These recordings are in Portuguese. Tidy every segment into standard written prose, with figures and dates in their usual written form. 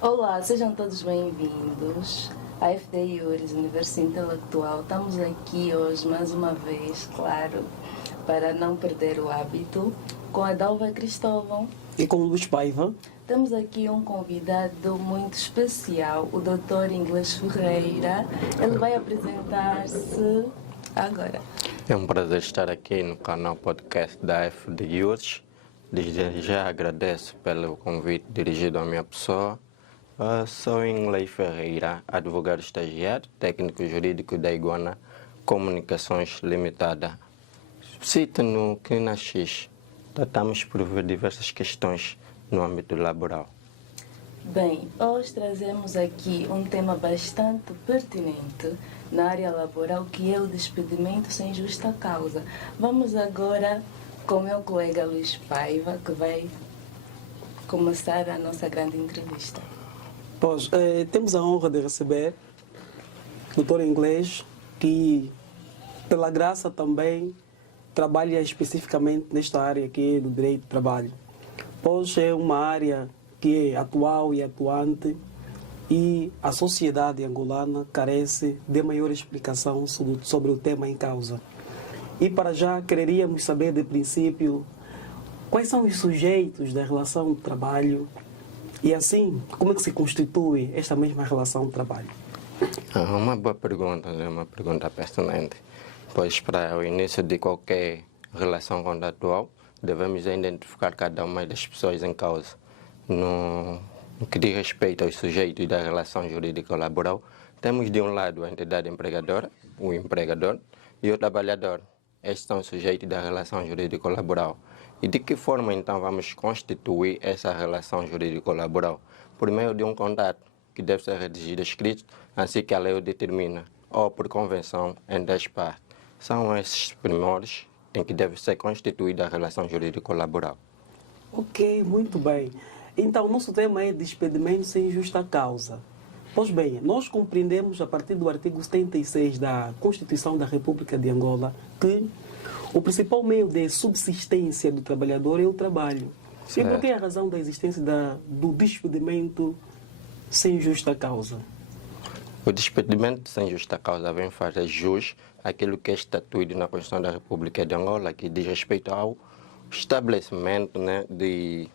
Olá, sejam todos bem-vindos à FDI URIS, Universidade Intelectual. Estamos aqui hoje, mais uma vez, claro, para não perder o hábito, com a Dalva Cristóvão. E com o Luís Paiva. Temos aqui um convidado muito especial, o Dr. Inglês Ferreira. Ele vai apresentar-se agora. É um prazer estar aqui no canal podcast da FDI URIS. Desde já agradeço pelo convite dirigido à minha pessoa. Sou Inglês Ferreira, advogado estagiário, técnico jurídico da Iguana Comunicações Limitada. Cito no que na X, tratamos por ver diversas questões no âmbito laboral. Bem, hoje trazemos aqui um tema bastante pertinente na área laboral, que é o despedimento sem justa causa. Vamos agora com o meu colega Luís Paiva, que vai começar a nossa grande entrevista. Pois, temos a honra de receber o Dr. Inglês, que, pela graça também, trabalha especificamente nesta área aqui do direito do trabalho. Pois é uma área que é atual e atuante e a sociedade angolana carece de maior explicação sobre o tema em causa. E para já quereríamos saber de princípio quais são os sujeitos da relação de trabalho e assim, como é que se constitui esta mesma relação de trabalho? Uma boa pergunta, uma pergunta pertinente, pois para o início de qualquer relação contratual devemos identificar cada uma das pessoas em causa. No que diz respeito aos sujeitos da relação jurídica laboral, temos de um lado a entidade empregadora, o empregador, e o trabalhador. Estes são os sujeitos da relação jurídico-laboral. E de que forma, então, vamos constituir essa relação jurídico-laboral? Por meio de um contrato, que deve ser redigido escrito, assim que a lei o determina, ou por convenção entre as partes. São esses primores em que deve ser constituída a relação jurídico-laboral. Ok, muito bem. Então, o nosso tema é despedimento sem justa causa. Pois bem, nós compreendemos a partir do artigo 76 da Constituição da República de Angola que o principal meio de subsistência do trabalhador é o trabalho. E por que a razão da existência do despedimento sem justa causa? O despedimento sem justa causa vem fazer jus àquilo que é estatuído na Constituição da República de Angola, que diz respeito ao estabelecimento, de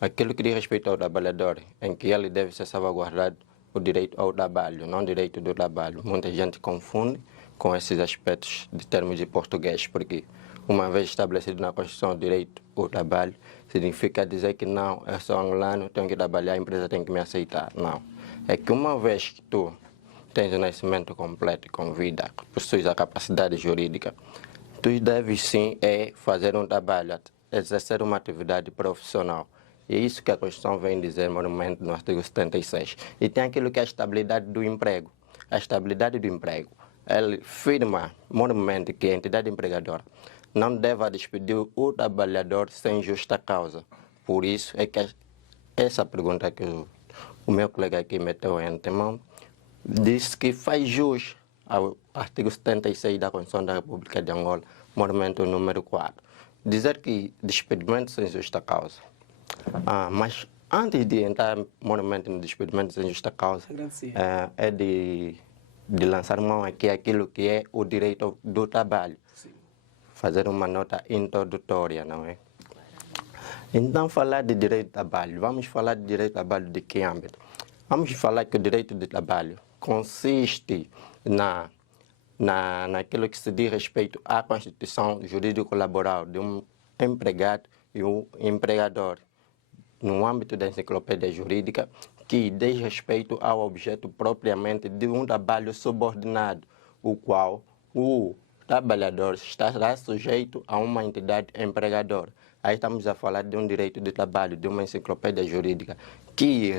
aquilo que diz respeito ao trabalhador, em que ele deve ser salvaguardado o direito ao trabalho, não o direito do trabalho. Muita gente confunde com esses aspectos de termos de português, porque uma vez estabelecido na Constituição o direito ao trabalho, significa dizer que não, eu sou angolano, tenho que trabalhar, a empresa tem que me aceitar. Não. É que uma vez que tu tens o nascimento completo com vida, possuis a capacidade jurídica, tu deves sim fazer um trabalho, exercer uma atividade profissional. E é isso que a Constituição vem dizer moralmente no artigo 76. E tem aquilo que é a estabilidade do emprego. A estabilidade do emprego, ele firma moralmente que a entidade empregadora não deve despedir o trabalhador sem justa causa. Por isso é que essa pergunta que o meu colega aqui meteu em antemão disse que faz jus ao artigo 76 da Constituição da República de Angola, moralmente o número 4. Dizer que despedimento sem justa causa. Mas antes de entrar moralmente no despedimento sem justa causa, é de lançar mão aqui aquilo que é o direito do trabalho. Sim. Fazer uma nota introdutória, não é? Então, falar de direito de trabalho, vamos falar de direito de trabalho de que âmbito? Vamos falar que o direito de trabalho consiste naquilo que se diz respeito à constituição jurídico-laboral de um empregado e um empregador, no âmbito da enciclopédia jurídica, que diz respeito ao objeto propriamente de um trabalho subordinado, o qual o trabalhador estará sujeito a uma entidade empregadora. Aí estamos a falar de um direito de trabalho, de uma enciclopédia jurídica, que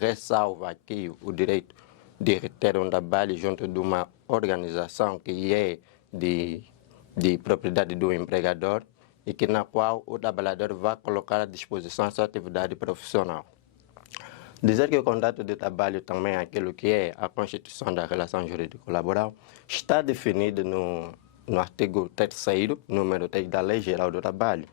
ressalva aqui o direito de ter um trabalho junto de uma organização que é de propriedade do empregador e que na qual o trabalhador vai colocar à disposição a sua atividade profissional. Dizer que o contrato de trabalho também é aquilo que é a Constituição da Relação Jurídico-Laboral está definido no artigo 3º, número 3 da Lei Geral do Trabalho,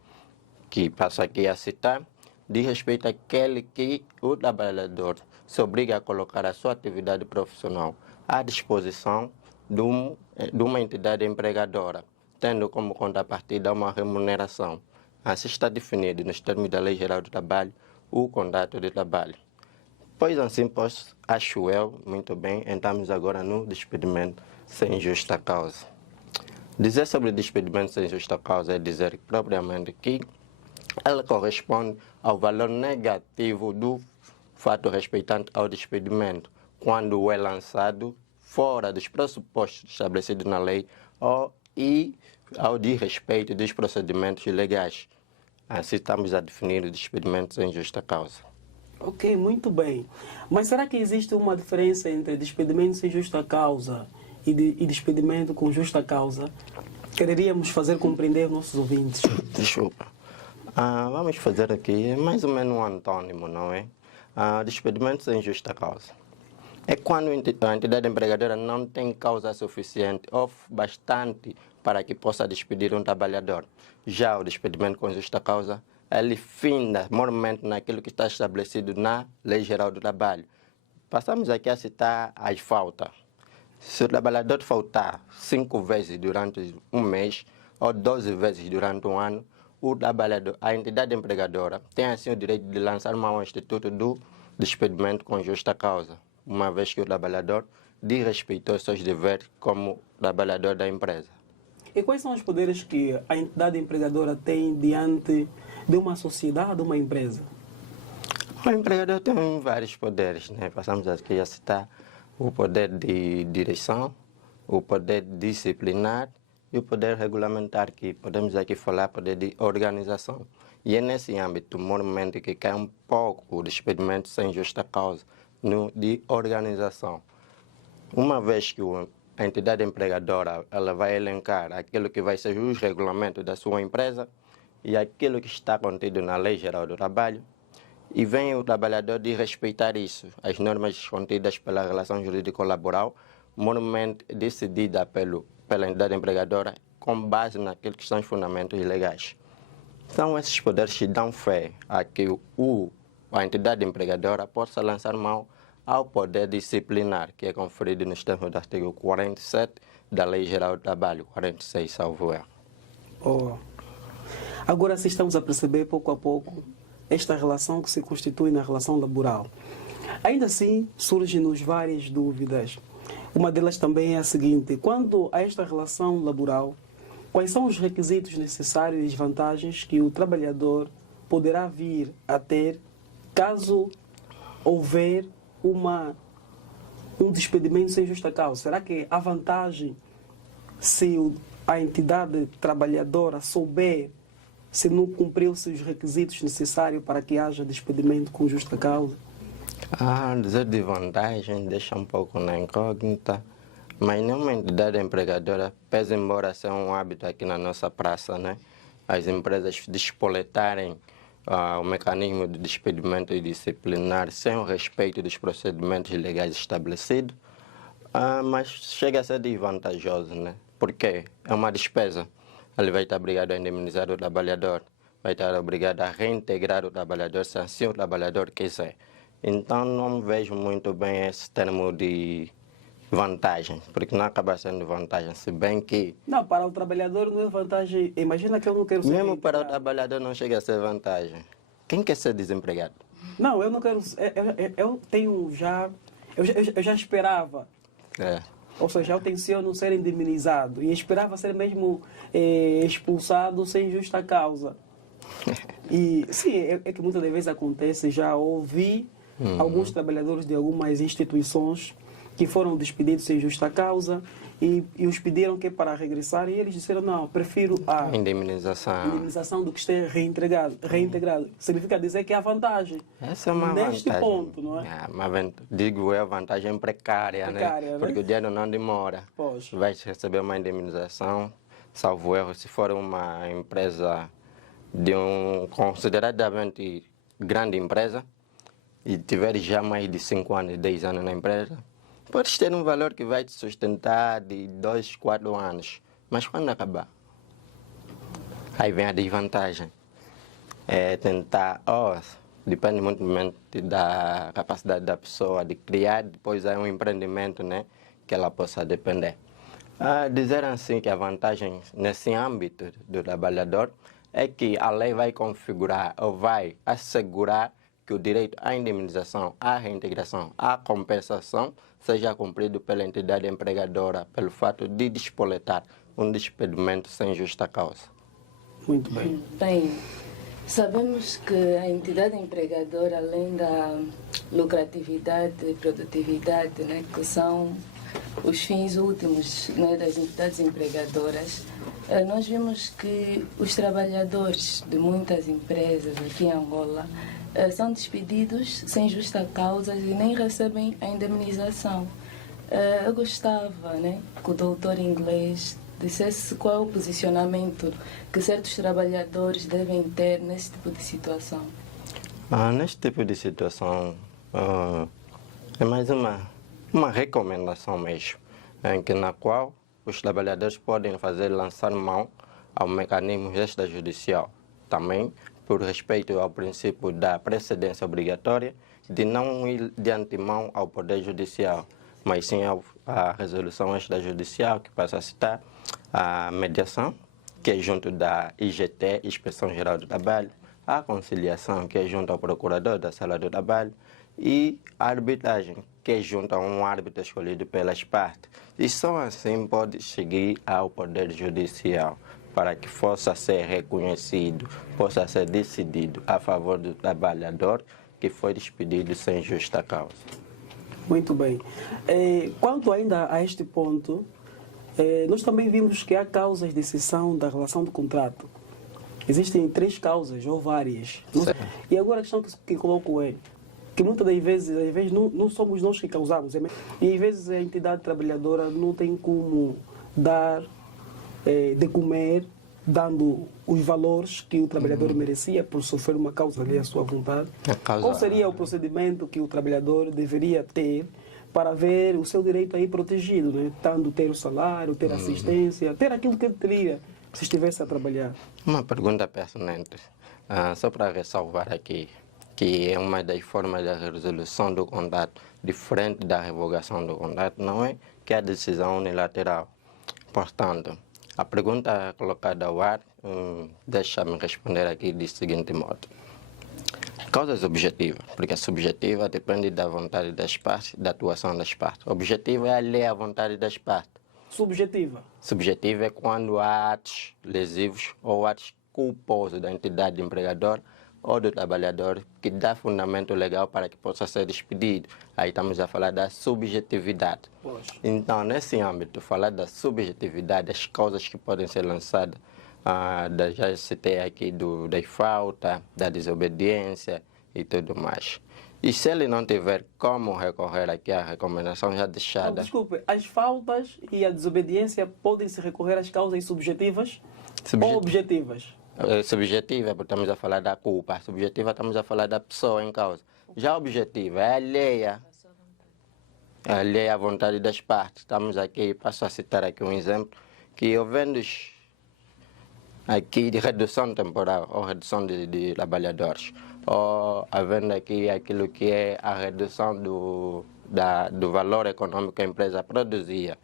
que passo aqui a citar, diz respeito àquele que o trabalhador se obriga a colocar a sua atividade profissional à disposição de uma entidade empregadora, tendo como contrapartida uma remuneração. Assim está definido nos termos da Lei Geral do Trabalho o contrato de trabalho. Pois assim, acho eu, muito bem, entramos agora no despedimento sem justa causa. Dizer sobre despedimento sem justa causa é dizer propriamente que ela corresponde ao valor negativo do fato respeitante ao despedimento, quando é lançado fora dos pressupostos estabelecidos na lei e ao desrespeito dos procedimentos legais. Assim estamos a definir o despedimento sem justa causa. Ok, muito bem. Mas será que existe uma diferença entre despedimento sem justa causa e despedimento com justa causa? Quereríamos fazer compreender nossos ouvintes. Desculpa. Vamos fazer aqui mais ou menos um antônimo, não é? Despedimento sem justa causa. É quando a entidade empregadora não tem causa suficiente ou bastante para que possa despedir um trabalhador. Já o despedimento com justa causa, ele finda mormente naquilo que está estabelecido na Lei Geral do Trabalho. Passamos aqui a citar as faltas. Se o trabalhador faltar 5 vezes durante um mês ou 12 vezes durante um ano, o trabalhador, a entidade empregadora tem assim o direito de lançar mão ao Instituto do Despedimento com Justa Causa, uma vez que o trabalhador desrespeitou seus deveres como trabalhador da empresa. E quais são os poderes que a entidade empregadora tem diante de uma sociedade, de uma empresa? O empregador tem vários poderes, né? Passamos aqui a citar o poder de direção, o poder disciplinar e o poder regulamentar, que podemos aqui falar poder de organização. E é nesse âmbito, moralmente, que cai um pouco o despedimento sem justa causa de organização. Uma vez que a entidade empregadora ela vai elencar aquilo que vai ser os regulamentos da sua empresa e aquilo que está contido na Lei Geral do Trabalho, e vem o trabalhador de respeitar isso, as normas contidas pela relação jurídico-laboral, moralmente decidida pela entidade empregadora, com base naquilo que são os fundamentos legais. São esses poderes que dão fé a que a entidade empregadora possa lançar mão ao poder disciplinar, que é conferido nos termos do artigo 47 da Lei Geral do Trabalho, 46, salvo erro. Agora, se estamos a perceber pouco a pouco esta relação que se constitui na relação laboral. Ainda assim, surgem-nos várias dúvidas. Uma delas também é a seguinte: quanto a esta relação laboral, quais são os requisitos necessários e as vantagens que o trabalhador poderá vir a ter caso houver um despedimento sem justa causa? Será que há vantagem se a entidade trabalhadora souber se não cumpriu os requisitos necessários para que haja despedimento com justa causa? Dizer de vantagem deixa um pouco na incógnita, mas nenhuma entidade empregadora, pese embora seja um hábito aqui na nossa praça, né? As empresas despoletarem o mecanismo de despedimento disciplinar sem o respeito dos procedimentos legais estabelecidos, mas chega a ser desvantajoso, né? Porque é uma despesa. Ele vai estar obrigado a indemnizar o trabalhador, vai estar obrigado a reintegrar o trabalhador se assim o trabalhador quiser. Então não vejo muito bem esse termo de vantagem, porque não acaba sendo vantagem, se bem que... Não, para o trabalhador não é vantagem. Imagina que eu não quero ser Mesmo para o trabalhador não chega a ser vantagem. Quem quer ser desempregado? Não, eu não quero... Eu tenho já... Eu já esperava. Ou seja, eu tenciono ser indemnizado e esperava ser mesmo expulsado sem justa causa. E sim, é que muitas vezes acontece, já ouvi alguns trabalhadores de algumas instituições que foram despedidos sem justa causa e os pediram que para regressar, e eles disseram: não, prefiro a indemnização do que ser reintegrado. Significa dizer que há vantagem. Essa é uma neste vantagem. Ponto, não é? Digo eu, a vantagem precária, né? Porque o dinheiro não demora. Poxa. Vai receber uma indemnização, salvo erro, se for uma empresa de consideradamente grande empresa e tiver já mais de 5 anos, 10 anos na empresa, podes ter um valor que vai te sustentar de 2, 4 anos. Mas quando acabar, aí vem a desvantagem. tentar, depende muito da capacidade da pessoa de criar, depois é um empreendimento, né, que ela possa depender. Dizer assim que a vantagem nesse âmbito do trabalhador é que a lei vai configurar ou vai assegurar que o direito à indemnização, à reintegração, à compensação seja cumprido pela entidade empregadora pelo fato de despoletar um despedimento sem justa causa. Muito bem. Bem, sabemos que a entidade empregadora, além da lucratividade e produtividade, né, que são os fins últimos, né, das entidades empregadoras, nós vimos que os trabalhadores de muitas empresas aqui em Angola são despedidos sem justa causa e nem recebem a indemnização. Eu gostava, né, que o doutor inglês dissesse qual é o posicionamento que certos trabalhadores devem ter nesse tipo de situação. Neste tipo de situação, é mais uma recomendação mesmo, na qual os trabalhadores podem lançar mão ao mecanismo extrajudicial. Também por respeito ao princípio da precedência obrigatória de não ir de antemão ao Poder Judicial, mas sim à resolução extrajudicial, que passa a citar a mediação, que é junto da IGT, Inspeção Geral do Trabalho, a conciliação, que é junto ao Procurador da Sala do Trabalho, e a arbitragem, que é junto a um árbitro escolhido pelas partes. E só assim pode seguir ao Poder Judicial, para que possa ser reconhecido, possa ser decidido a favor do trabalhador que foi despedido sem justa causa. Muito bem. Quanto ainda a este ponto, nós também vimos que há causas de exceção da relação de contrato. Existem 3 causas ou várias. E agora a questão que coloco é que muitas das vezes não somos nós que causamos. E às vezes a entidade trabalhadora não tem como dar de comer, dando os valores que o trabalhador merecia por sofrer uma causa ali à sua vontade. Qual seria o procedimento que o trabalhador deveria ter para ver o seu direito aí protegido, né? Tanto ter o salário, ter assistência, ter aquilo que ele teria se estivesse a trabalhar? Uma pergunta pertinente, só para ressalvar aqui, que é uma das formas da resolução do contrato, diferente da revogação do contrato, não é que é a decisão unilateral. Portanto, a pergunta colocada ao ar, deixa-me responder aqui do seguinte modo. Causas objetivas, porque a subjetiva depende da vontade das partes, da atuação das partes. Objetiva é alheia à vontade das partes. Subjetiva? Subjetiva é quando há atos lesivos ou atos culposos da entidade empregadora ou do trabalhador que dá fundamento legal para que possa ser despedido. Aí estamos a falar da subjetividade. Poxa. Então, nesse âmbito, falar da subjetividade, as causas que podem ser lançadas, já citei aqui da falta, da desobediência e tudo mais. E se ele não tiver como recorrer aqui à recomendação já deixada... Desculpe, as faltas e a desobediência podem se recorrer às causas subjetivas ou objetivas? Subjetiva, porque estamos a falar da culpa. Subjetiva, estamos a falar da pessoa em causa. Já objetiva é alheia à vontade das partes. Estamos aqui, passo a citar aqui um exemplo, que havendo aqui de redução temporal ou redução de trabalhadores, ou havendo aqui aquilo que é a redução do valor econômico que a empresa produzia.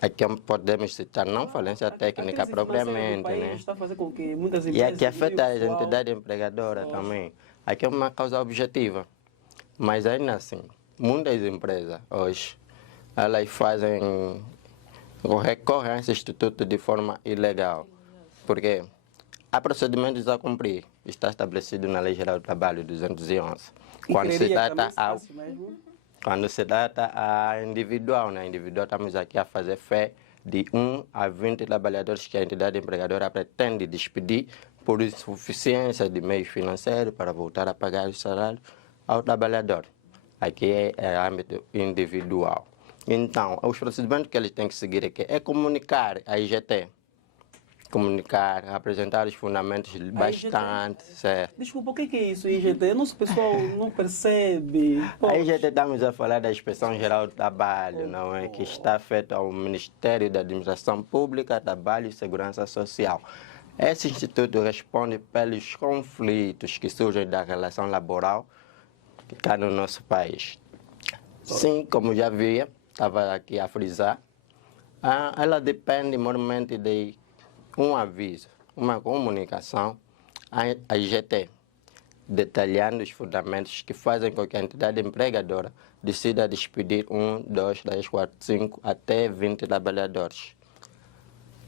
Aqui podemos citar não falência técnica propriamente, né? Está a fazer com que muitas e aqui afeta as entidades empregadoras também. Aqui é uma causa objetiva. Mas ainda assim, muitas empresas hoje, elas fazem ou recorrem a esse instituto de forma ilegal. Porque há procedimentos a cumprir. Está estabelecido na Lei Geral do Trabalho 211. Quando se trata a individual, né? Individual, estamos aqui a fazer fé de 1 a 20 trabalhadores que a entidade empregadora pretende despedir por insuficiência de meios financeiros para voltar a pagar o salário ao trabalhador. Aqui é âmbito individual. Então, os procedimentos que eles têm que seguir aqui é comunicar a IGT. Comunicar, apresentar os fundamentos bastante certos. Desculpa, o que é isso, IGT? Nosso pessoal não percebe. A IGT estamos a falar da Inspeção Geral do Trabalho, não é? Que está feita ao Ministério da Administração Pública, Trabalho e Segurança Social. Esse instituto responde pelos conflitos que surgem da relação laboral cá no nosso país. Sim, como já via, estava aqui a frisar, ela depende mormente de um aviso, uma comunicação à IGT, detalhando os fundamentos que fazem com que a entidade empregadora decida despedir 1, 2, 3, 4, 5 até 20 trabalhadores.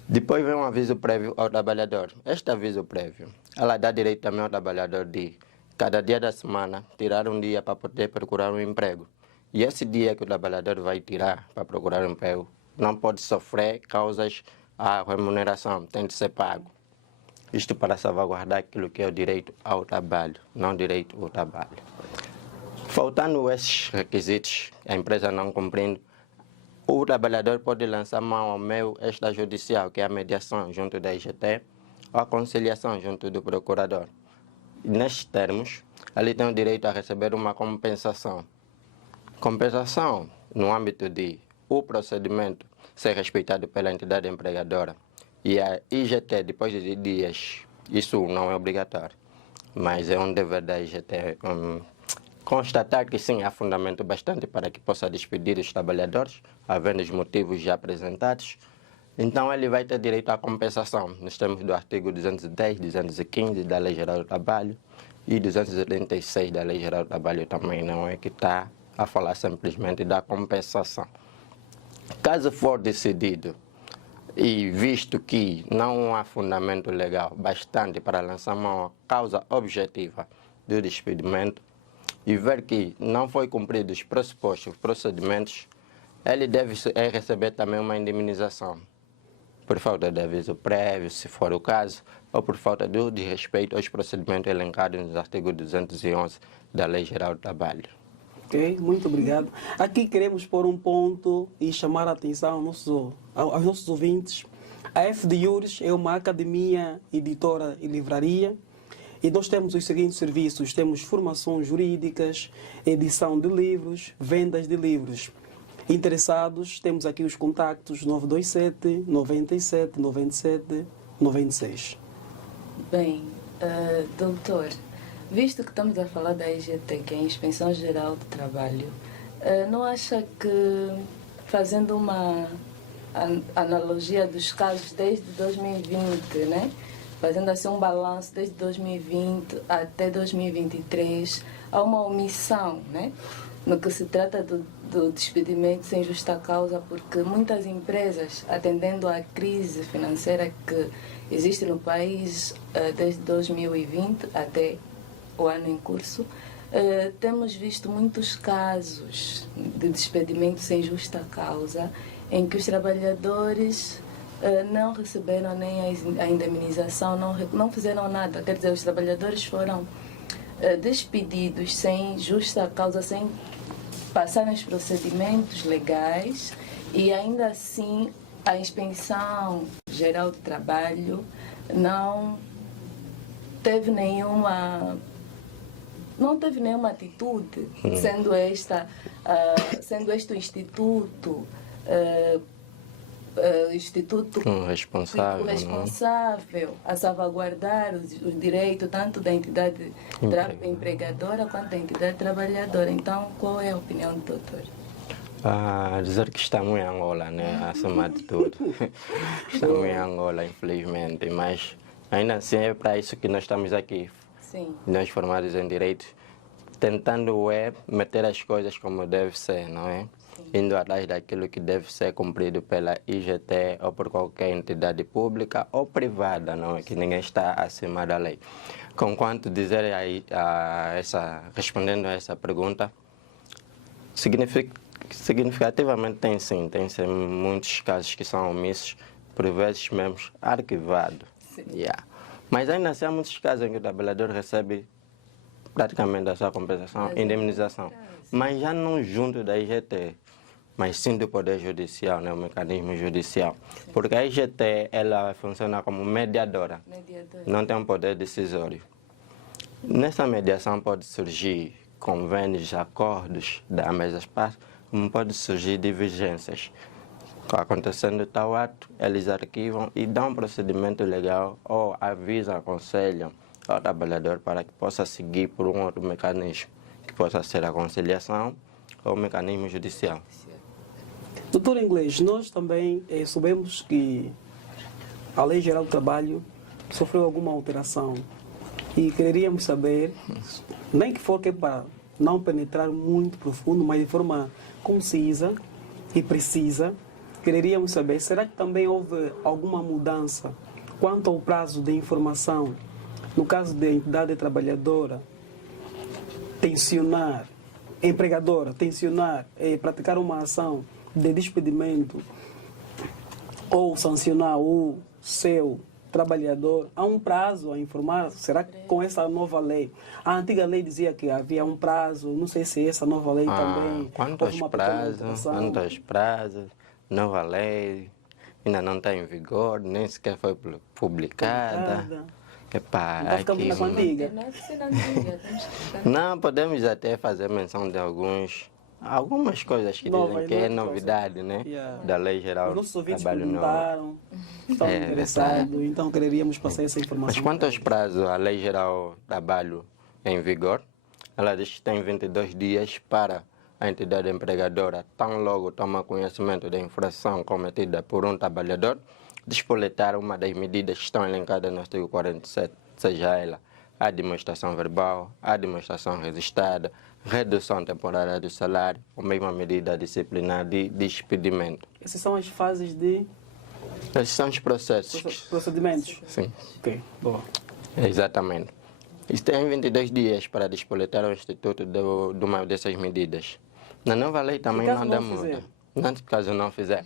Depois vem um aviso prévio ao trabalhador. Este aviso prévio, ela dá direito também ao trabalhador de, cada dia da semana, tirar um dia para poder procurar um emprego. E esse dia que o trabalhador vai tirar para procurar um emprego, não pode sofrer causas à remuneração, tem de ser pago. Isto para salvaguardar aquilo que é o direito ao trabalho, não direito ao trabalho. Faltando esses requisitos, a empresa não cumprindo, o trabalhador pode lançar mão ao meio extrajudicial, que é a mediação junto da IGT, ou a conciliação junto do procurador. E nestes termos, ele tem o direito a receber uma compensação. Compensação no âmbito de o procedimento ser respeitado pela entidade empregadora e a IGT, depois de dias, isso não é obrigatório, mas é um dever da IGT constatar que sim, há fundamento bastante para que possa despedir os trabalhadores, havendo os motivos já apresentados. Então ele vai ter direito à compensação, nos termos do artigo 210, 215 da Lei Geral do Trabalho e 236 da Lei Geral do Trabalho também, não é que está a falar simplesmente da compensação. Caso for decidido e visto que não há fundamento legal bastante para lançar uma causa objetiva do despedimento e ver que não foi cumprido os pressupostos, procedimentos, ele deve receber também uma indemnização por falta de aviso prévio, se for o caso, ou por falta de desrespeito aos procedimentos elencados no artigo 211 da Lei Geral do Trabalho. Ok, muito obrigado. Aqui queremos pôr um ponto e chamar a atenção aos nossos ouvintes. A FDIURS é uma academia, editora e livraria. E nós temos os seguintes serviços. Temos formações jurídicas, edição de livros, vendas de livros. Interessados, temos aqui os contactos 927 97 97 96. Bem, doutor, visto que estamos a falar da IGT, que é a Inspeção Geral do Trabalho, não acha que, fazendo uma analogia dos casos desde 2020, né? Fazendo assim um balanço desde 2020 até 2023, há uma omissão, né? No que se trata do despedimento sem justa causa, porque muitas empresas, atendendo à crise financeira que existe no país desde 2020 até o ano em curso, temos visto muitos casos de despedimento sem justa causa, em que os trabalhadores não receberam nem a indemnização, não fizeram nada. Quer dizer, os trabalhadores foram despedidos sem justa causa, sem passar nos procedimentos legais, e ainda assim a Inspeção Geral do Trabalho não teve nenhuma atitude, sendo este o instituto responsável a salvaguardar os direitos tanto da entidade empregadora quanto da entidade trabalhadora. Então, qual é a opinião do doutor? Dizer que estamos em Angola, né? Acima de tudo. Estamos em Angola, infelizmente, mas ainda assim é para isso que nós estamos aqui. Sim. Nós formados em direito, tentando meter as coisas como deve ser, não é? Indo atrás daquilo que deve ser cumprido pela IGT ou por qualquer entidade pública ou privada, não é? Que ninguém está acima da lei. Conquanto dizer aí, respondendo a essa pergunta, significativamente tem sim muitos casos que são omissos, por vezes mesmo arquivados. Yeah. Mas ainda assim há muitos casos em que o trabalhador recebe praticamente a sua compensação, indemnização, mas já não junto da IGT, mas sim do Poder Judicial, né, o mecanismo judicial. Sim. Porque a IGT ela funciona como mediadora, não tem um poder decisório. Nessa mediação pode surgir convênios, acordos de ambas as partes, como pode surgir divergências. acontecendo tal ato, eles arquivam e dão um procedimento legal ou avisam, aconselham ao trabalhador para que possa seguir por um outro mecanismo, que possa ser a conciliação ou o mecanismo judicial. Doutor Inglês, nós também soubemos que a Lei Geral do Trabalho sofreu alguma alteração e quereríamos saber, nem que for que é para não penetrar muito profundo, mas de forma concisa e precisa, quereríamos saber, será que também houve alguma mudança quanto ao prazo de informação, no caso da entidade trabalhadora, empregadora, tensionar e praticar uma ação de despedimento ou sancionar o seu trabalhador, há um prazo a informar? Será que com essa nova lei? A antiga lei dizia que havia um prazo, não sei se essa nova lei também... Quantos prazos, nova lei, ainda não está em vigor, nem sequer foi publicada. Então ficamos na antiga. Não, podemos até fazer menção de algumas coisas que dizem que é novidade, né? Da Lei Geral Os nossos do ouvintes Trabalho. perguntaram, estão interessados, então quereríamos passar essa informação. Mas quantos prazos a Lei Geral do Trabalho em vigor? Ela diz que tem 22 dias para a entidade empregadora, tão logo toma conhecimento da infração cometida por um trabalhador, despoletar uma das medidas que estão elencadas no artigo 47, seja ela a demonstração verbal, a demonstração registrada, redução temporária do salário, ou mesmo a medida disciplinar de despedimento. Essas são as fases de... Esses são os processos. Procedimentos? Sim. Ok, boa. Exatamente. E tem 22 dias para despoletar o Instituto de uma dessas medidas. Na nova lei também nada muda. Caso não fizer,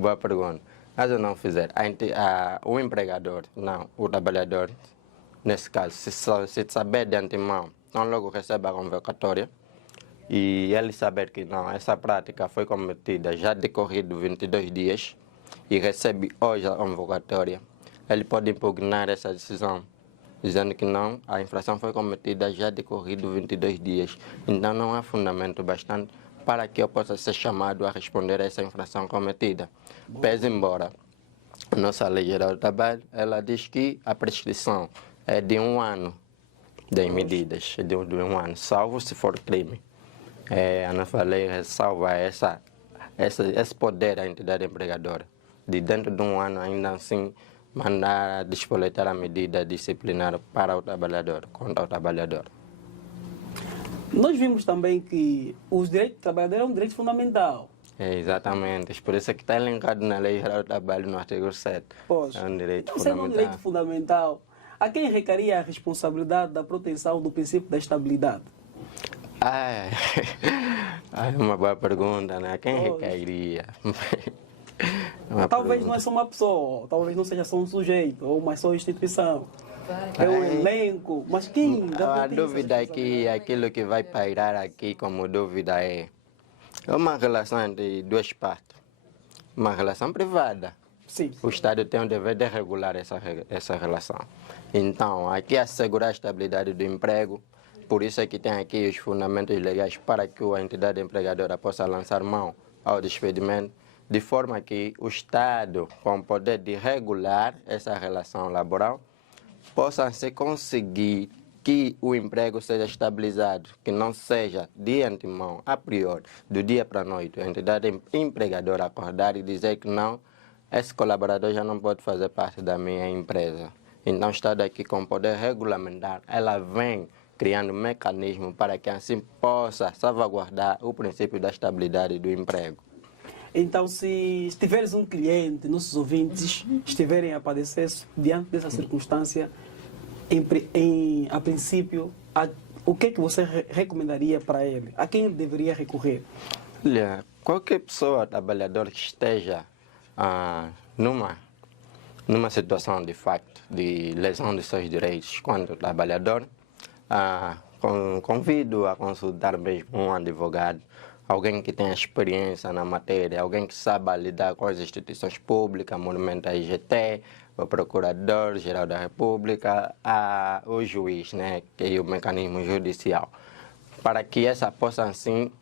boa pergunta. Caso não fizer, o empregador, não, o trabalhador, nesse caso, se saber de antemão, então logo recebe a convocatória e ele saber que não, essa prática foi cometida já decorrido 22 dias e recebe hoje a convocatória, ele pode impugnar essa decisão, dizendo que não, a infração foi cometida já decorrido 22 dias. Então não há fundamento bastante para que eu possa ser chamado a responder a essa infração cometida. Pese embora a nossa Lei Geral do Trabalho, ela diz que a prescrição é de 1 ano das medidas, de um ano, salvo se for crime. A nossa lei ressalva esse poder à entidade empregadora, de dentro de 1 ano ainda assim mandar despoletar a medida disciplinar para o trabalhador, contra o trabalhador. Nós vimos também que os direitos do trabalhador é um direito fundamental. Exatamente, por isso é que está elencado na Lei Geral do Trabalho no artigo 7. Pois, é um direito sendo fundamental. um direito fundamental, a quem recaria a responsabilidade da proteção do princípio da estabilidade? É uma boa pergunta, né? A quem recairia? Talvez não é só uma pessoa, talvez não seja só um sujeito, ou uma só instituição. É um elenco, mas quem? A dúvida aqui, aquilo que vai pairar aqui como dúvida é uma relação entre duas partes, uma relação privada. Sim. O Estado tem o dever de regular essa relação. Então, aqui assegurar a estabilidade do emprego, por isso é que tem aqui os fundamentos legais para que a entidade empregadora possa lançar mão ao despedimento, de forma que o Estado, com o poder de regular essa relação laboral, possa se conseguir que o emprego seja estabilizado, que não seja de antemão, a priori, do dia para a noite, a entidade empregadora acordar e dizer que não, esse colaborador já não pode fazer parte da minha empresa. Então, o Estado aqui com poder regulamentar, ela vem criando mecanismo para que assim possa salvaguardar o princípio da estabilidade do emprego. Então, se tiveres um cliente, nossos ouvintes estiverem a padecer diante dessa circunstância, a princípio, o que é que você recomendaria para ele? A quem ele deveria recorrer? Olha, qualquer pessoa, trabalhador que esteja numa situação de facto de lesão de seus direitos quanto trabalhador, convido a consultar mesmo um advogado, alguém que tenha experiência na matéria, alguém que saiba lidar com as instituições públicas, monumento à IGT, o Procurador-Geral da República, o juiz, né, que é o mecanismo judicial, para que essa possa, assim,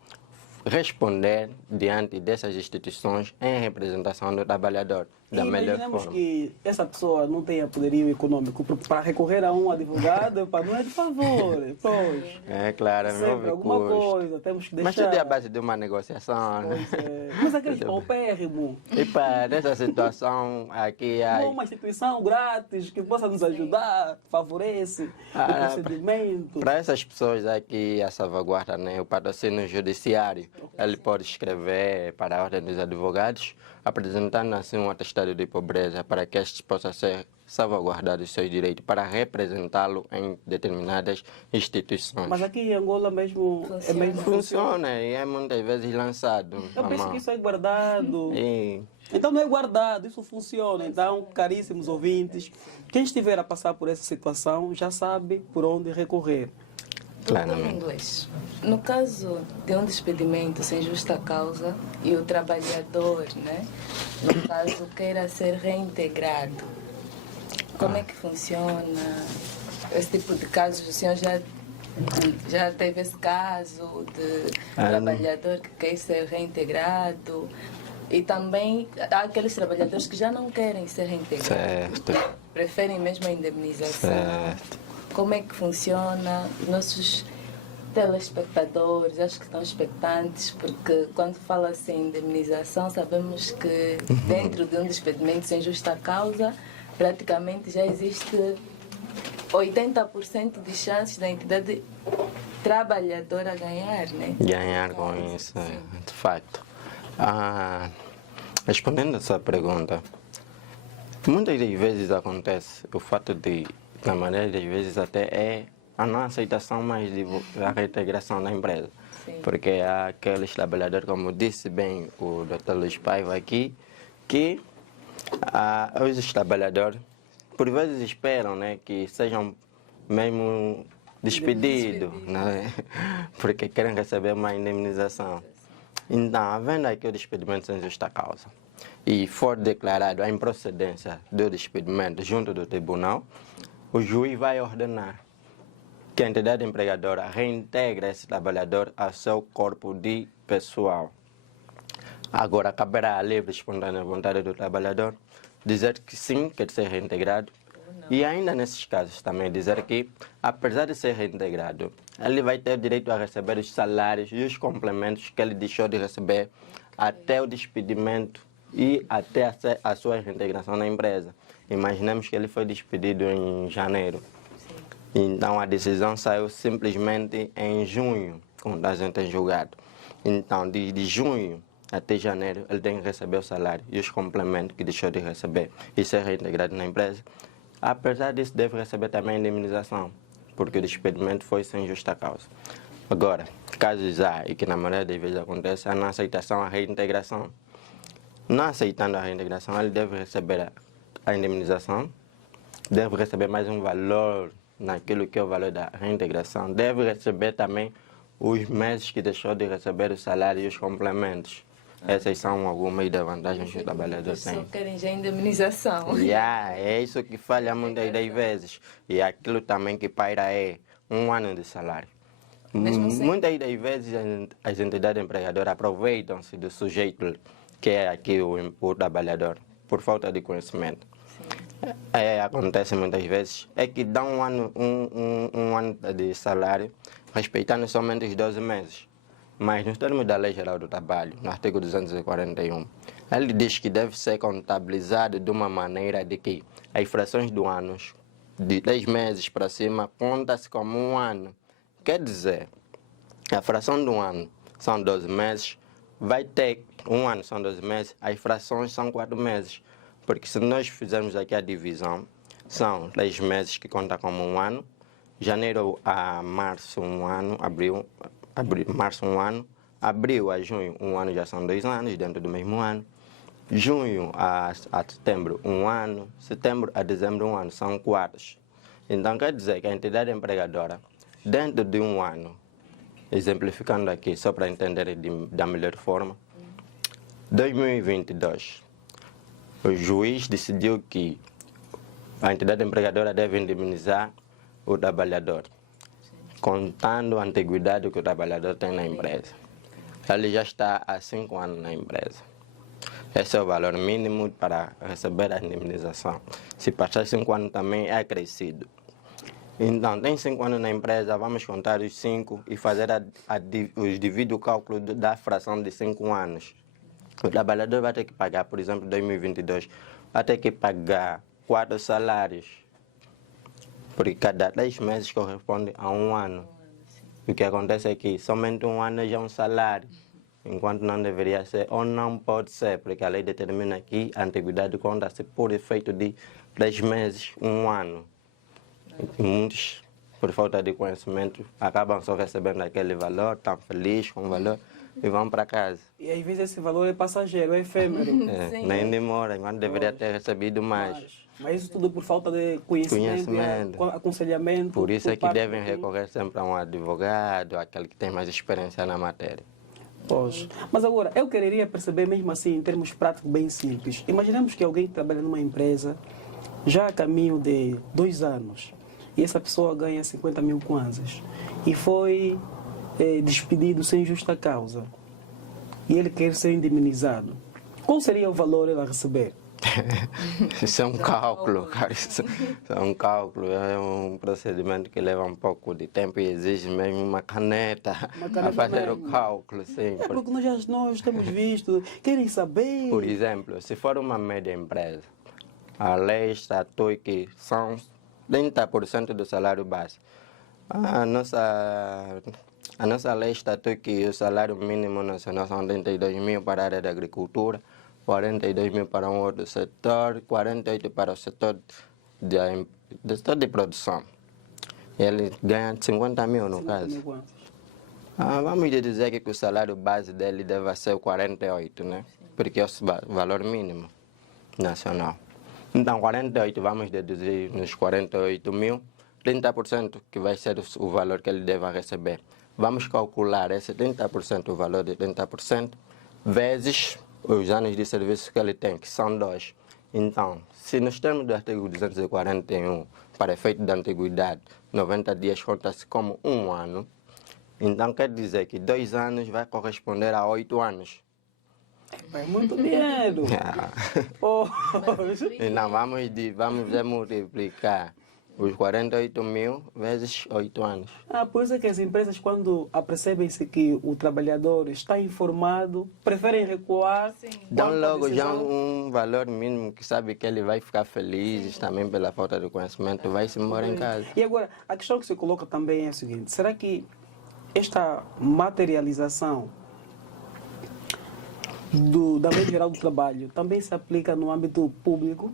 responder diante dessas instituições em representação do trabalhador da melhor imaginemos forma. que essa pessoa não tenha poderio econômico para recorrer a um advogado, para não é de favor, pois. É claro, Sempre houve alguma custo. coisa, temos que deixar. Mas tudo é a base de uma negociação. Né? Pois é. Mas aqueles paupérrimos, E para essa situação aqui há uma instituição grátis que possa nos ajudar, favorece o procedimento. para essas pessoas aqui a salvaguarda, né, o patrocínio judiciário, ele pode escrever para a ordem dos advogados, apresentando assim um atestado de pobreza para que estes possam ser salvaguardados os seus direitos para representá-lo em determinadas instituições. Mas aqui em Angola mesmo é mesmo Funciona e é muitas vezes lançado. Eu à penso mão. que isso é guardado. E Então não é guardado, isso funciona. Então, caríssimos ouvintes, quem estiver a passar por essa situação já sabe por onde recorrer. Doutor Claramente. Inglês, no caso de um despedimento sem justa causa e o trabalhador, né, no caso, queira ser reintegrado, como é que funciona esse tipo de casos? O senhor já teve esse caso de trabalhador que quer ser reintegrado? E também há aqueles trabalhadores que já não querem ser reintegrados, certo. preferem mesmo a indemnização. Certo. Como é que funciona? Nossos telespectadores, acho que estão expectantes, porque quando fala-se em indemnização, sabemos que dentro de um despedimento sem justa causa, praticamente já existe 80% de chances da entidade trabalhadora ganhar, né? Ganhar com isso, de facto. Respondendo a sua pergunta, muitas das vezes acontece o fato de, na maioria das vezes até é a não aceitação mais da reintegração da empresa. Sim. Porque há aqueles trabalhadores, como disse bem o Dr. Luiz Paiva aqui, que os trabalhadores por vezes esperam, né, que sejam mesmo despedidos, né, porque querem receber uma indemnização. Então, havendo aqui o despedimento sem justa causa e for declarado a improcedência do despedimento junto do tribunal, o juiz vai ordenar que a entidade empregadora reintegre esse trabalhador ao seu corpo de pessoal. Agora, caberá a livre e espontânea vontade do trabalhador dizer que sim, quer ser reintegrado. E ainda nesses casos também dizer que, apesar de ser reintegrado, ele vai ter direito a receber os salários e os complementos que ele deixou de receber até o despedimento e até a sua reintegração na empresa. Imaginemos que ele foi despedido em janeiro. Então a decisão saiu simplesmente em junho, quando a gente tem julgado. Então, de junho até janeiro, ele tem que receber o salário e os complementos que deixou de receber e ser reintegrado na empresa. Apesar disso, deve receber também a indemnização, porque o despedimento foi sem justa causa. Agora, casos há, e que na maioria das vezes acontece, a não aceitação à reintegração. Não aceitando a reintegração, ele deve receber a indemnização, deve receber mais um valor naquilo que é o valor da reintegração, deve receber também os meses que deixou de receber o salário e os complementos. Essas são algumas das vantagens que o trabalhador tem. Só querem já indemnização. É isso que falha muitas das vezes. E aquilo também que paira é 1 ano de salário. Mesmo assim? Muitas das vezes as entidades empregadoras aproveitam-se do sujeito que é aqui o trabalhador, por falta de conhecimento. Acontece muitas vezes, é que dão um ano de salário, respeitando somente os 12 meses. Mas nos termos da Lei Geral do Trabalho, no artigo 241, ele diz que deve ser contabilizado de uma maneira de que as frações do ano, de 10 meses para cima, conta-se como 1 ano. Quer dizer, a fração do ano são 12 meses, vai ter 1 ano são 12 meses, as frações são 4 meses. Porque se nós fizermos aqui a divisão, são 10 meses que conta como 1 ano, janeiro a março 1 ano, março 1 ano, abril a junho 1 ano já são 2 anos dentro do mesmo ano, junho a setembro 1 ano, setembro a dezembro 1 ano, são 4. Então quer dizer que a entidade empregadora, dentro de 1 ano, exemplificando aqui só para entender da melhor forma, 2022, o juiz decidiu que a entidade empregadora deve indemnizar o trabalhador, contando a antiguidade que o trabalhador tem na empresa. ele já está há 5 anos na empresa. Esse é o valor mínimo para receber a indemnização. Se passar 5 anos também é acrescido. Então, tem 5 anos na empresa, vamos contar os 5 e fazer os devido cálculo da fração de 5 anos. O trabalhador vai ter que pagar, por exemplo, 2022, vai ter que pagar 4 salários, porque cada 10 meses corresponde a 1 ano. O que acontece é que somente 1 ano já é um salário, enquanto não deveria ser, ou não pode ser, porque a lei determina que a antiguidade conta-se por efeito de 10 meses, 1 ano. E muitos, por falta de conhecimento, acabam só recebendo aquele valor, estão felizes com o valor e vão para casa. E às vezes esse valor é passageiro, é efêmero. Nem demora, enquanto deveria ter recebido mais. Mas isso tudo por falta de conhecimento. Aconselhamento. Por isso é que parte devem recorrer sempre a um advogado, aquele que tem mais experiência na matéria. Pois. Mas agora, eu quereria perceber mesmo assim, em termos práticos bem simples. Imaginemos que alguém trabalha numa empresa já a caminho de 2 anos e essa pessoa ganha 50 mil kwanzas e foi despedido sem justa causa e ele quer ser indemnizado. Qual seria o valor ele a receber? Isso é um cálculo, cara. Isso é um cálculo, é um procedimento que leva um pouco de tempo e exige mesmo uma caneta a fazer mesmo. o cálculo. Sim, É porque nós temos visto, querem saber. por exemplo, se for uma média empresa, a lei estatui que são 30% do salário base. A nossa lei estatui que o salário mínimo nacional são 32 mil para a área da agricultura, 42 mil para um outro setor, 48 para o setor de produção. Ele ganha 50 mil no caso. Vamos dizer que o salário base dele deve ser 48, né? Porque é o valor mínimo nacional. Então, 48, vamos deduzir nos 48 mil, 30% que vai ser o valor que ele deve receber. Vamos calcular esse 30%, o valor de 30%, vezes os anos de serviço que ele tem, que são 2. Então, se nos termos do artigo 241, para efeito da antiguidade, 90 dias conta-se como 1 ano, então quer dizer que 2 anos vai corresponder a 8 anos. É muito dinheiro. Então, vamos multiplicar os 48 mil vezes 8 anos. Por isso é que as empresas, quando apercebem-se que o trabalhador está informado, preferem recuar. Dão logo já um valor mínimo que sabe que ele vai ficar feliz também pela falta de conhecimento, vai-se embora em casa. E agora, a questão que se coloca também é a seguinte: será que esta materialização da Lei Geral do Trabalho também se aplica no âmbito público?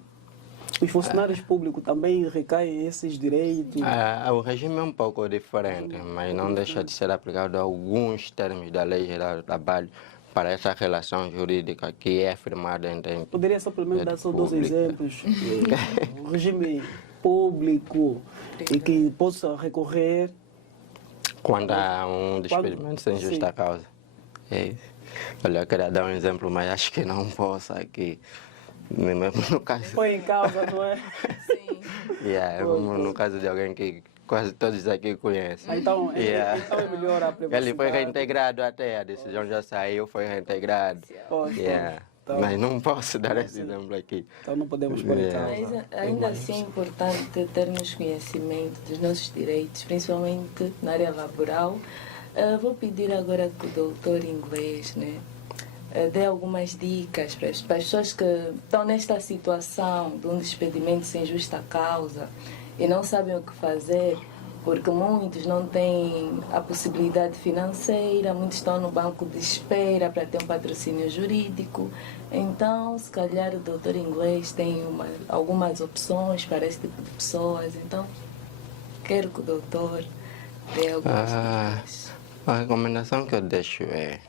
Os funcionários públicos também recaem esses direitos? O regime é um pouco diferente, mas não deixa de ser aplicado alguns termos da Lei Geral do Trabalho para essa relação jurídica que é firmada entre... Poderia só pelo menos dar só 2 exemplos? O regime público e que possa recorrer... Quando há um despedimento sem justa causa. Olha, eu queria dar um exemplo, mas acho que não posso aqui. No caso... Foi em causa, não é? Sim. No caso de alguém que quase todos aqui conhecem. Então é melhor a privacidade. Ele foi reintegrado até, a decisão já saiu, foi reintegrado. Então, mas não posso dar esse exemplo aqui. Então não podemos pôr em causa. Mas ainda assim é importante termos conhecimento dos nossos direitos, principalmente na área laboral. Vou pedir agora que o doutor inglês, né, dê algumas dicas para as pessoas que estão nesta situação de um despedimento sem justa causa e não sabem o que fazer, porque muitos não têm a possibilidade financeira, muitos estão no banco de espera para ter um patrocínio jurídico. Então, se calhar o doutor inglês tem algumas opções para esse tipo de pessoas. Então, quero que o doutor dê algumas dicas. A recomendação que eu deixo é,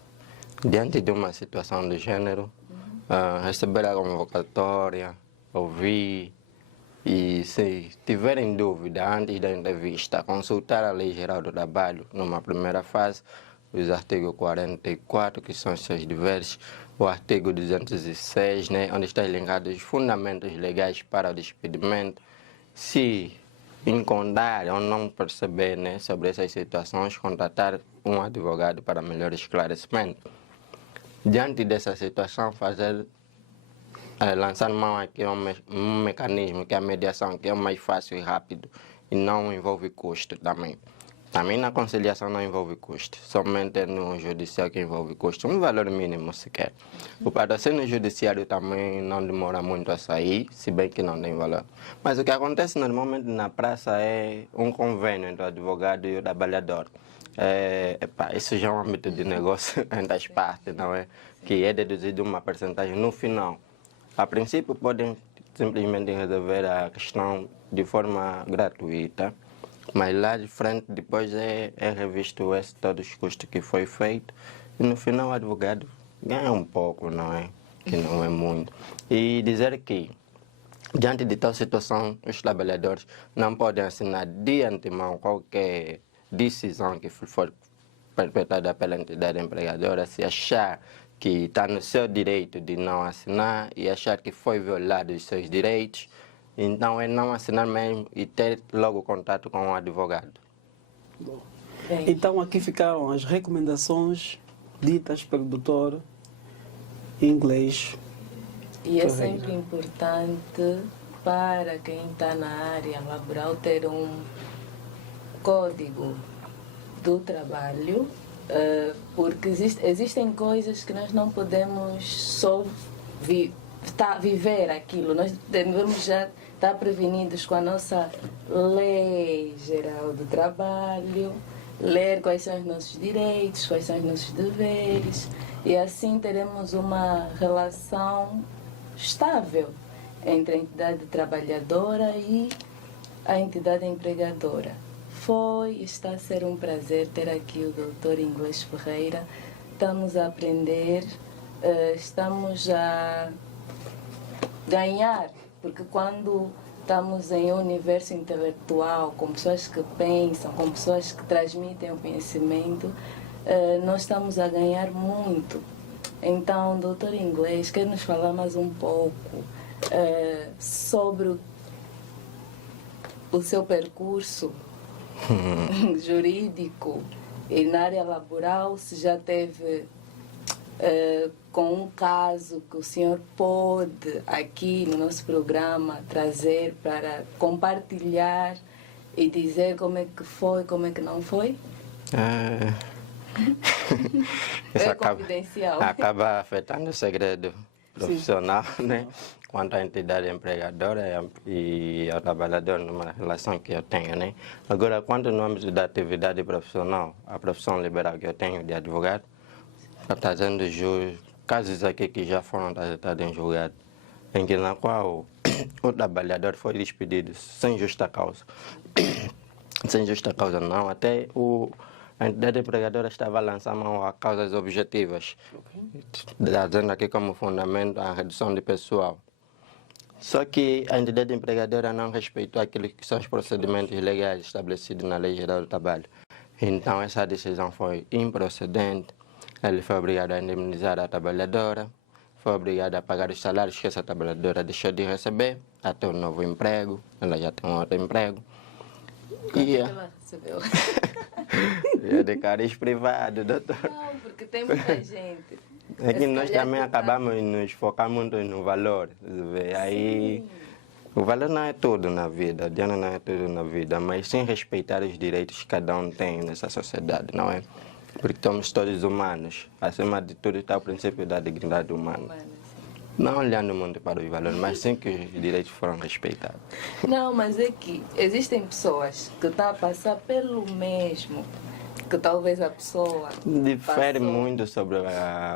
diante de uma situação do gênero, receber a convocatória, ouvir e, se tiverem dúvida antes da entrevista, consultar a Lei Geral do Trabalho numa primeira fase, os artigos 44, que são os seus deveres, o artigo 206, né, onde está elencado os fundamentos legais para o despedimento. Se encontrar ou não perceber, né, sobre essas situações, contratar um advogado para melhor esclarecimento. Diante dessa situação, lançar mão aqui a um mecanismo que é a mediação, que é o mais fácil e rápido e não envolve custo também. Também na conciliação não envolve custo, somente no judicial que envolve custo, um valor mínimo sequer. O patrocínio judiciário também não demora muito a sair, se bem que não tem valor. Mas o que acontece normalmente na praça é um convênio entre o advogado e o trabalhador. Isso já é um âmbito de negócio entre as partes, não é? Que é deduzido uma porcentagem no final. A princípio podem simplesmente resolver a questão de forma gratuita, mas lá de frente depois é revisto todos os custos que foi feito e no final o advogado ganha um pouco, não é? Que não é muito. E dizer que diante de tal situação os trabalhadores não podem assinar de antemão qualquer decisão que for perpetrada pela entidade empregadora se achar que está no seu direito de não assinar e achar que foi violado os seus direitos. Então é não assinar mesmo e ter logo contato com o advogado. Bom. Então aqui ficaram as recomendações ditas pelo doutor em inglês. E é sempre importante para quem está na área laboral ter um código do trabalho, porque existem coisas que nós não podemos só viver aquilo, nós devemos já estar prevenidos com a nossa lei geral do trabalho, ler quais são os nossos direitos, quais são os nossos deveres, e assim teremos uma relação estável entre a entidade trabalhadora e a entidade empregadora. Está a ser um prazer ter aqui o doutor Inglês Ferreira. Estamos a aprender, estamos a ganhar, porque quando estamos em um universo intelectual, com pessoas que pensam, com pessoas que transmitem o conhecimento, nós estamos a ganhar muito. Então, doutor Inglês, quer nos falar mais um pouco sobre o seu percurso jurídico e na área laboral, se já teve com um caso que o senhor pôde aqui no nosso programa trazer para compartilhar e dizer como é que foi, como é que não foi? Isso confidencial. Acaba afetando o segredo profissional, né? Quanto à entidade empregadora e ao trabalhador numa relação que eu tenho, né? Agora, quanto no âmbito da atividade profissional, a profissão liberal que eu tenho de advogado, está trazendo casos aqui que já foram tratados em julgado, em que na qual o trabalhador foi despedido sem justa causa. Sem justa causa não, até a entidade empregadora estava a lançar mão a causas objetivas, trazendo aqui como fundamento a redução de pessoal. Só que a entidade empregadora não respeitou aquilo que são os procedimentos legais estabelecidos na Lei Geral do Trabalho. Então essa decisão foi improcedente. Ele foi obrigado a indemnizar a trabalhadora, foi obrigado a pagar os salários que essa trabalhadora deixou de receber, até um novo emprego, ela já tem um outro emprego. Quanto ela recebeu? É de cariz privado, doutor. Não, porque tem muita gente. É que nós também acabamos nos focar muito no valor. Aí, o valor não é tudo na vida, o dinheiro não é tudo na vida, mas sem respeitar os direitos que cada um tem nessa sociedade, não é? Porque somos todos humanos. Acima de tudo está o princípio da dignidade humana. Não olhando muito para os valores, mas sim que os direitos foram respeitados. Não, mas é que existem pessoas que estão a passar pelo mesmo, que talvez a pessoa difere passou. muito sobre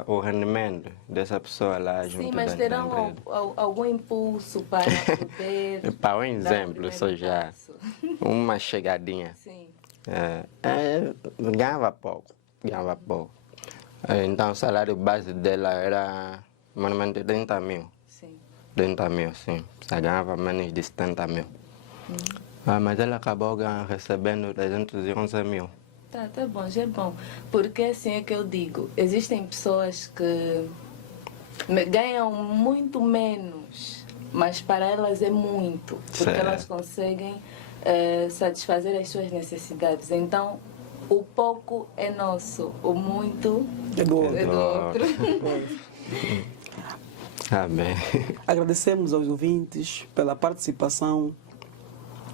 o rendimento dessa pessoa lá junto Sim, mas da terão empresa. algum impulso para poder... Para um dar o exemplo, primeiro só já passo. uma chegadinha. Sim. Ganhava pouco. Então o salário base dela era normalmente 30 mil. Sim. 30 mil, sim. Só ganhava menos de 70 mil. Mas ela acabou recebendo 311 mil. Tá bom, já é bom. Porque assim é que eu digo, existem pessoas que ganham muito menos, mas para elas é muito. Porque Certo. elas conseguem satisfazer as suas necessidades. Então, o pouco é nosso, o muito É do outro. é do outro. Amém. Agradecemos aos ouvintes pela participação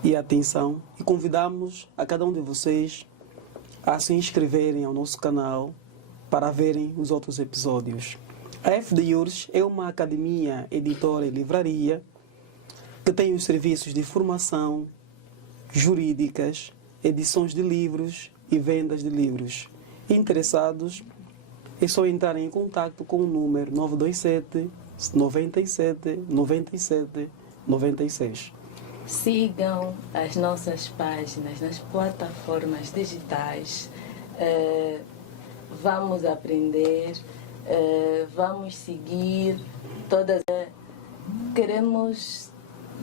e atenção e convidamos a cada um de vocês a se inscreverem ao nosso canal para verem os outros episódios. A FD URSS é uma academia, editora e livraria que tem os serviços de formação, jurídicas, edições de livros e vendas de livros. Interessados, é só entrarem em contato com o número 927 97 97 96. Sigam as nossas páginas nas plataformas digitais. Vamos aprender, vamos seguir todas. Queremos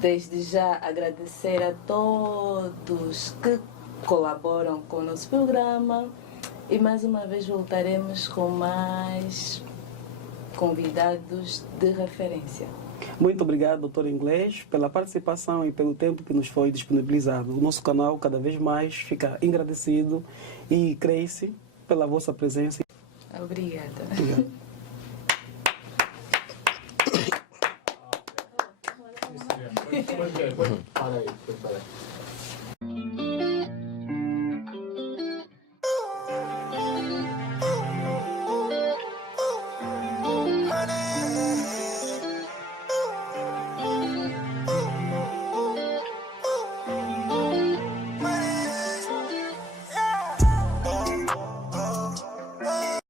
desde já agradecer a todos que colaboram com o nosso programa e mais uma vez voltaremos com mais convidados de referência. Muito obrigado, doutor Inglês, pela participação e pelo tempo que nos foi disponibilizado. O nosso canal cada vez mais fica agradecido e cresce pela vossa presença. Obrigada. Obrigado. Para aí, para aí.